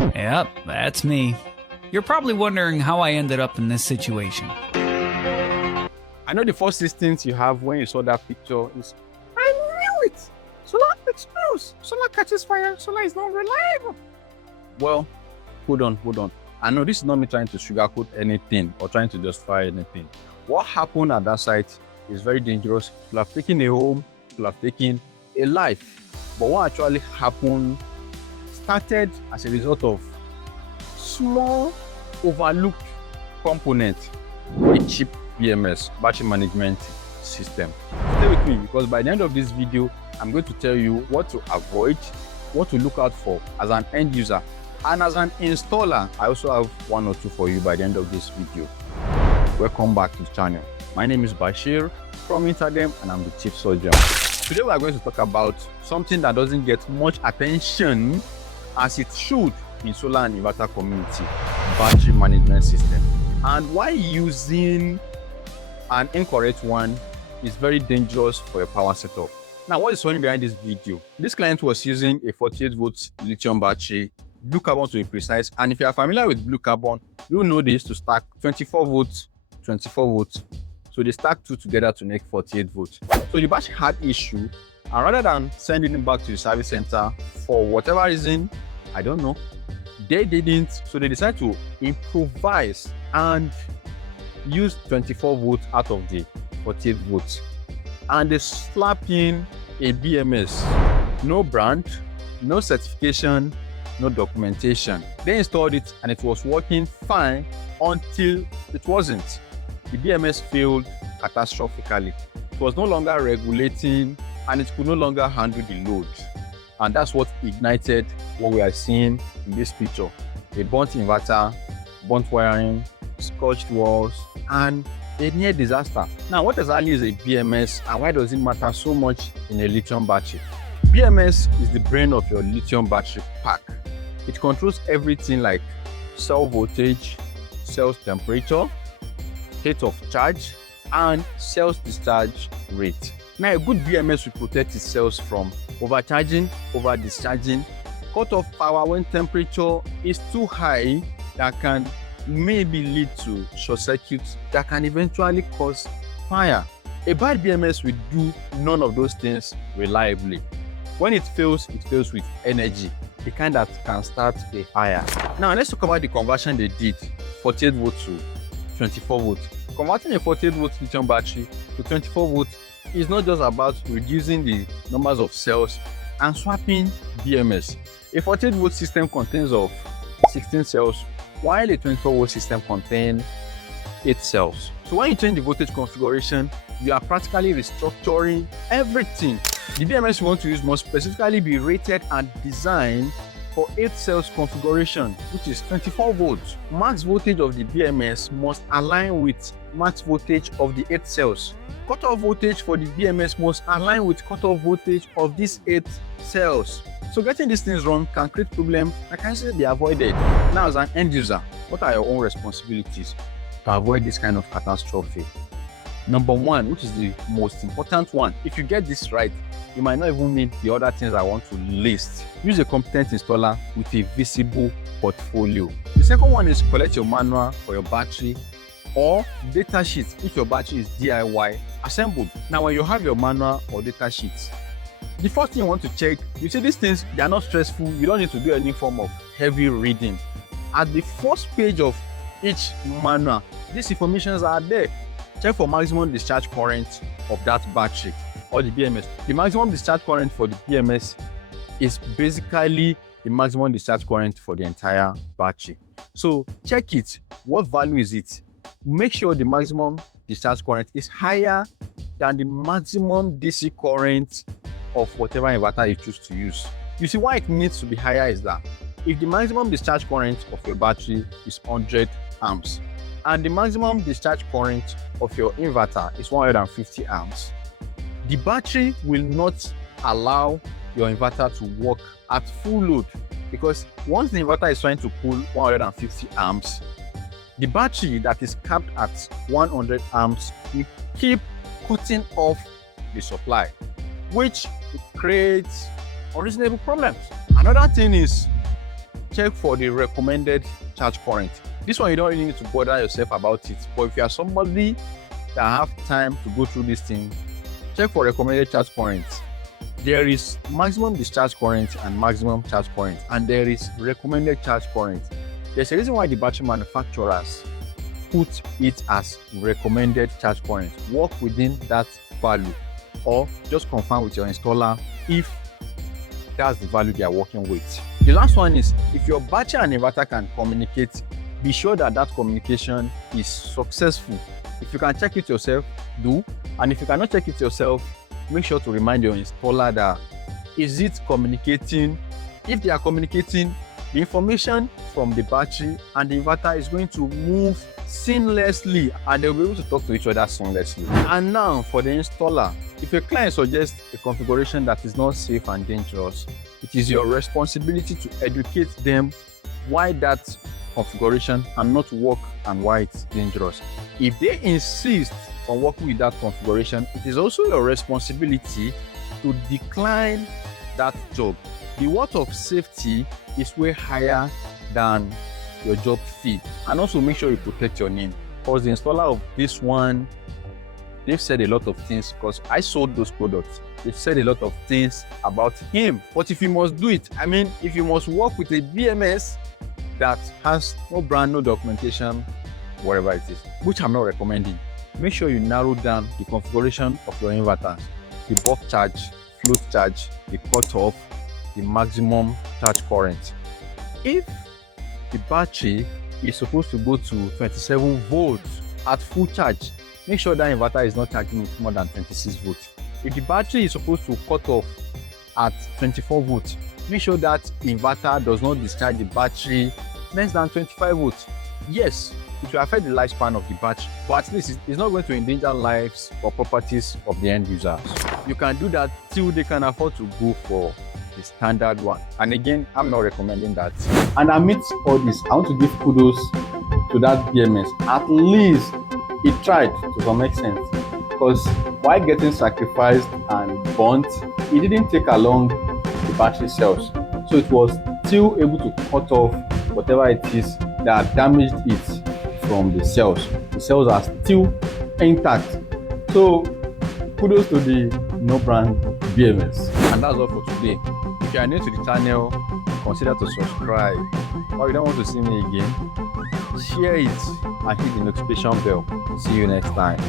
Yep, that's me. You're probably wondering how I ended up in this situation. I know the first instinct you have when you saw that picture is, I knew it! Solar explodes! Solar catches fire! Solar is not reliable! Well, hold on. I know this is not me trying to sugarcoat anything or trying to justify anything. What happened at that site is very dangerous. You have taken a home, you have taken a life. But what actually happened started as a result of small, overlooked component for a cheap BMS, battery management system. Stay with me, because by the end of this video, I'm going to tell you what to avoid, what to look out for as an end user. And as an installer, I also have one or two for you by the end of this video. Welcome back to the channel. My name is Bashir from Interdem and I'm the chief surgeon. Today we are going to talk about something that doesn't get much attention as it should in solar and inverter community, battery management system, and why using an incorrect one is very dangerous for your power setup. Now, what is running behind this video? This client was using a 48 volts lithium battery, blue carbon to be precise, and if you are familiar with blue carbon, you know this to stack 24 volts, 24 volts. So they stack two together to make 48 volts. So the battery had issue, and rather than sending it back to the service center for whatever reason, I don't know, they didn't. So they decided to improvise and use 24 volts out of the 48 volts. And they slap in a BMS. No brand, no certification, no documentation. They installed it and it was working fine until it wasn't. The BMS failed catastrophically. It was no longer regulating and it could no longer handle the load. And that's what ignited what we are seeing in this picture. A burnt inverter, burnt wiring, scorched walls, and a near disaster. Now, what exactly is a BMS and why does it matter so much in a lithium battery? BMS is the brain of your lithium battery pack. It controls everything like cell voltage, cell's temperature, state of charge, and cell's discharge rate. Now, a good BMS will protect its cells from overcharging, over-discharging, cut off power when temperature is too high that can maybe lead to short circuits that can eventually cause fire. A bad BMS will do none of those things reliably. When it fails with energy, the kind that can start a fire. Now let's talk about the conversion they did, 48 volts to 24 volts. Converting a 48 volts lithium battery to 24 volts is not just about reducing the numbers of cells and swapping BMS. A 48 volt system contains of 16 cells, while a 24 volt system contains 8 cells. So when you change the voltage configuration, you are practically restructuring everything. The BMS you want to use must specifically be rated and designed for 8 cells configuration, which is 24 volts. Max voltage of the BMS must align with max voltage of the 8 cells. Cutoff voltage for the BMS must align with cutoff voltage of these 8 cells. So getting these things wrong can create problems that can easily be avoided. Now, as an end user, what are your own responsibilities to avoid this kind of catastrophe? Number one, which is the most important one, if you get this right, you might not even need the other things I want to list. Use a competent installer with a visible portfolio. The second one is collect your manual for your battery or data sheets if your battery is DIY assembled. Now, when you have your manual or data sheets, the first thing you want to check, you see these things, they are not stressful. You don't need to do any form of heavy reading. At the first page of each manual, these informations are there. Check for maximum discharge current of that battery or the BMS. The maximum discharge current for the BMS is basically the maximum discharge current for the entire battery. So check it. What value is it? Make sure the maximum discharge current is higher than the maximum DC current of whatever inverter you choose to use. You see, why it needs to be higher is that if the maximum discharge current of your battery is 100 amps and the maximum discharge current of your inverter is 150 amps, the battery will not allow your inverter to work at full load, because once the inverter is trying to pull 150 amps, the battery that is capped at 100 amps will keep cutting off the supply, which creates unreasonable problems. Another thing is check for the recommended charge current. This one you don't really need to bother yourself about it, but if you are somebody that have time to go through this thing, check for recommended charge current. There is maximum discharge current and maximum charge current, and there is recommended charge current. There's a reason why the battery manufacturers put it as recommended charge current. Work within that value, or just confirm with your installer if that's the value they are working with. The last one is, if your battery and inverter can communicate, be sure that that communication is successful. If you can check it yourself, do. And if you cannot check it yourself, make sure to remind your installer that, is it communicating? If they are communicating, the information from the battery and the inverter is going to move seamlessly, and they'll be able to talk to each other seamlessly. And now for the installer, if your client suggests a configuration that is not safe and dangerous, it is your responsibility to educate them why that configuration and not work and why it's dangerous. If they insist on working with that configuration, it is also your responsibility to decline that job. The worth of safety is way higher than your job fee. And also make sure you protect your name, because the installer of this one, they've said a lot of things, because I sold those products. They've said a lot of things about him. But if you must do it, I mean, if you must work with a BMS that has no brand, no documentation, whatever it is, which I'm not recommending, make sure you narrow down the configuration of your inverters, the bulk charge, float charge, the cutoff, the maximum charge current. If the battery is supposed to go to 27 volts at full charge, make sure that inverter is not charging it more than 26 volts. If the battery is supposed to cut off at 24 volts, make sure that inverter does not discharge the battery less than 25 volts. Yes, it will affect the lifespan of the battery, but at least it's not going to endanger lives or properties of the end users. You can do that till they can afford to go for the standard one. And again, I'm not recommending that. And amidst all this, I want to give kudos to that BMS. At least it tried to some extent, because while getting sacrificed and burnt, it didn't take along the battery cells. So it was still able to cut off whatever it is that damaged it from the cells. The cells are still intact. So kudos to the no brand BMS. And that's all for today. If you are new to the channel, consider to subscribe. Or you don't want to see me again, share it and hit the notification bell. See you next time.